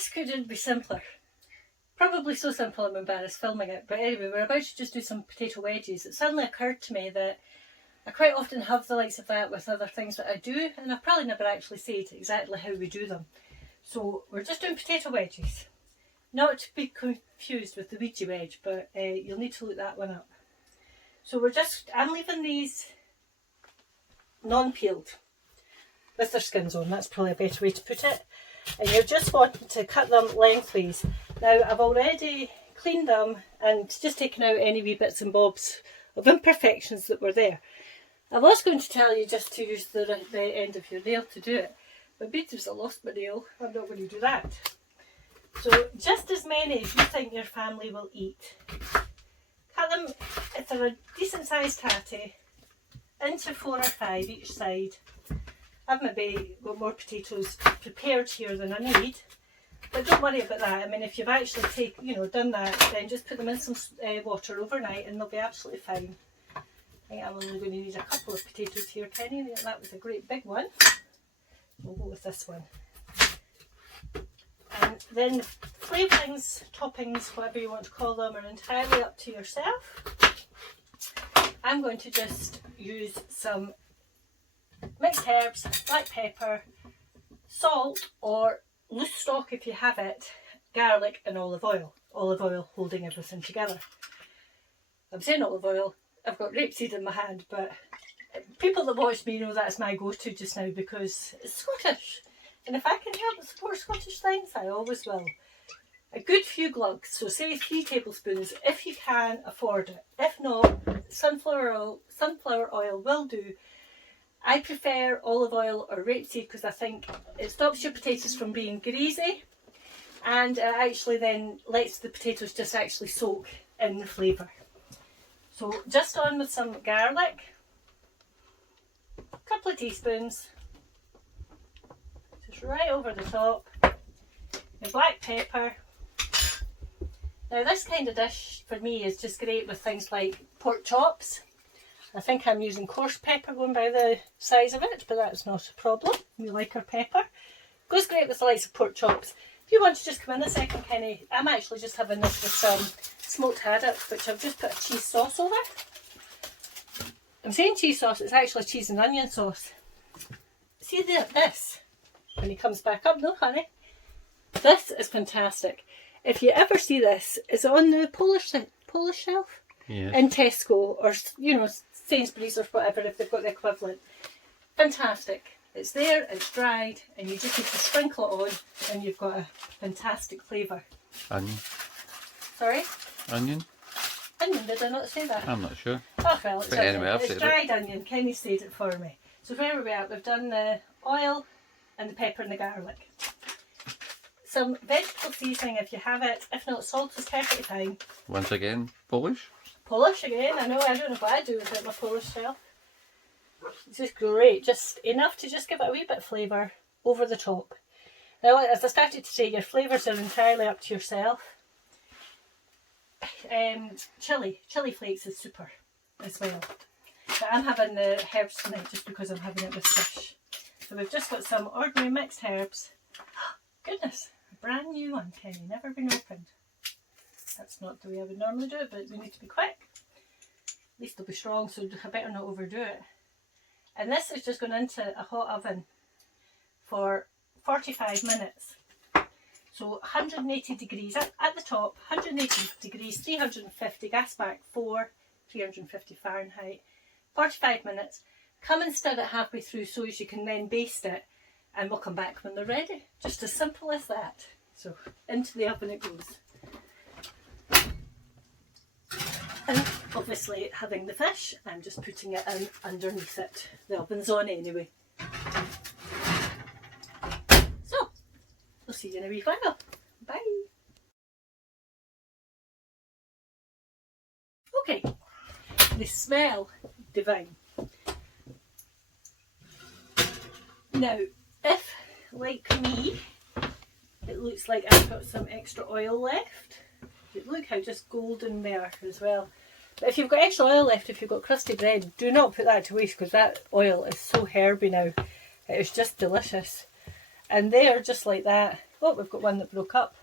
this couldn't be simpler. Probably so simple I'm embarrassed filming it, but anyway, we're about to just do some potato wedges. It suddenly occurred to me that I quite often have the likes of that with other things that I do, and I've probably never actually said exactly how we do them. So we're just doing potato wedges. Not to be confused with the Ouija wedge, but you'll need to look that one up. So I'm leaving these non-peeled with their skins on, that's probably a better way to put it. And you're just wanting to cut them lengthways. Now I've already cleaned them and just taken out any wee bits and bobs of imperfections that were there. I was going to tell you just to use the end of your nail to do it, but because I lost my nail, I'm not going to do that. So just as many as you think your family will eat. Cut them, if they're a decent sized tatty, into 4 or 5 each side. I've maybe got more potatoes prepared here than I need, but don't worry about that. I mean, if you've actually done that, then just put them in some water overnight and they'll be absolutely fine. I think I'm only going to need a couple of potatoes here, Kenny. That was a great big one. We'll go with this one. And then flavourings, toppings, whatever you want to call them, are entirely up to yourself. I'm going to just use some mixed herbs, black pepper, salt, or loose stock if you have it, garlic and olive oil. Olive oil holding everything together. I'm saying olive oil, I've got rapeseed in my hand, but people that watch me know that's my go-to just now because it's Scottish. And if I can help support Scottish things, I always will. A good few glugs, so say 3 tablespoons if you can afford it. If not, sunflower oil will do. I prefer olive oil or rapeseed because I think it stops your potatoes from being greasy, and it actually then lets the potatoes just actually soak in the flavour. So just on with some garlic, a couple of teaspoons, just right over the top, your black pepper. Now this kind of dish for me is just great with things like pork chops. I think I'm using coarse pepper going by the size of it, but that's not a problem. We like our pepper. Goes great with the likes of pork chops. If you want to just come in a second, Kenny, I'm actually just having this with some smoked haddock, which I've just put a cheese sauce over. I'm saying cheese sauce, it's actually cheese and onion sauce. See this, when he comes back up, no honey. This is fantastic. If you ever see this, it's on the Polish shelf. Yeah. In Tesco or Sainsbury's or whatever if they've got the equivalent. Fantastic. It's there, it's dried, and you just need to sprinkle it on and you've got a fantastic flavour. Onion. Sorry? Onion. Onion, did I not say that? I'm not sure. Oh well, it's, anyway, it's dried onion. Kenny said it for me. So where are we at? We've done the oil and the pepper and the garlic. Some vegetable seasoning if you have it. If not, salt is perfectly fine. Once again, Polish? Polish again, I know, I don't know what I do without my Polish self. It's just great, just enough to just give it a wee bit of flavour over the top. Now, as I started to say, your flavours are entirely up to yourself. Chilli flakes is super as well. But I'm having the herbs tonight just because I'm having it with fish. So we've just got some ordinary mixed herbs. Goodness, a brand new one, Kenny, never been opened. That's not the way I would normally do it, but we need to be quick. At least they'll be strong, so I better not overdo it. And this is just going into a hot oven for 45 minutes. So 180 degrees at the top, 180 degrees, 350, gas back 4, 350 Fahrenheit, 45 minutes. Come and stir it halfway through so as you can then baste it, and we'll come back when they're ready. Just as simple as that. So into the oven it goes. And obviously having the fish, I'm just putting it in underneath it. The oven's on anyway. So, we'll see you in a wee while. Bye. Okay, they smell divine. Now, if, like me, it looks like I've got some extra oil left, look how just golden they are as well. But if you've got extra oil left, if you've got crusty bread, do not put that to waste because that oil is so herby now. It is just delicious. And they are just like that. Oh, we've got one that broke up.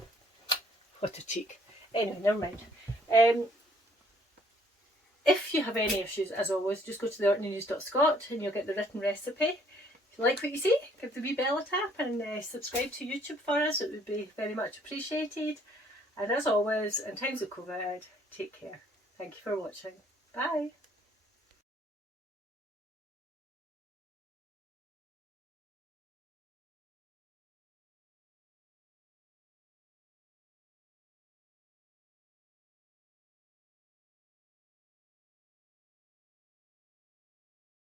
What a cheek. Anyway, never mind. If you have any issues, as always, just go to theordinarynews.scot and you'll get the written recipe. If you like what you see, give the wee bell a tap and subscribe to YouTube for us. It would be very much appreciated. And as always, in times of COVID, take care. Thank you for watching. Bye.